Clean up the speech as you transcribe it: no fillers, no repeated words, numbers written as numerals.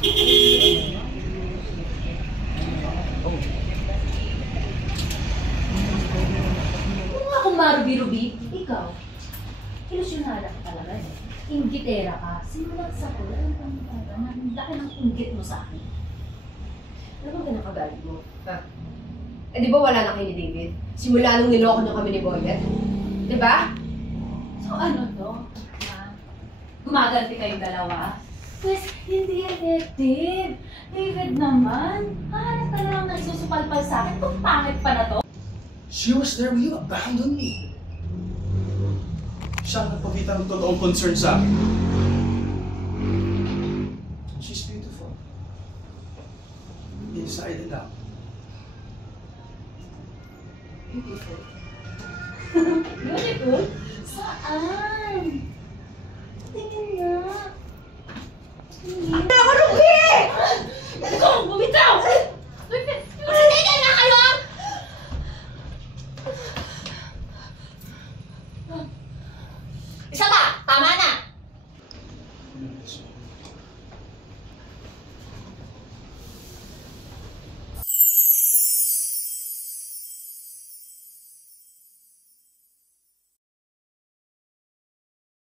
Kung nga kung marubi-rubi, ikaw, ilusyonada ka talaga eh. Inggitera ka. Simulat sa ko, alam ka mo talaga, ang laki ng inggit mo sa akin. Ano bang pinakagalit mo? Ha? Eh di ba wala na kayo ni David? Simula nung niloko niyo kami ni Boyet? Di ba? So ano to? Ha? Gumaganti kayong dalawa? Pues, hindi effective. David naman, hahanap ka na lang na isusupalpal sa akin. Kung pangit pa na to. She was there when you abandoned me. Siya ang nagpakita ng totoong concern sa akin. She's beautiful. Inside and out. Beautiful?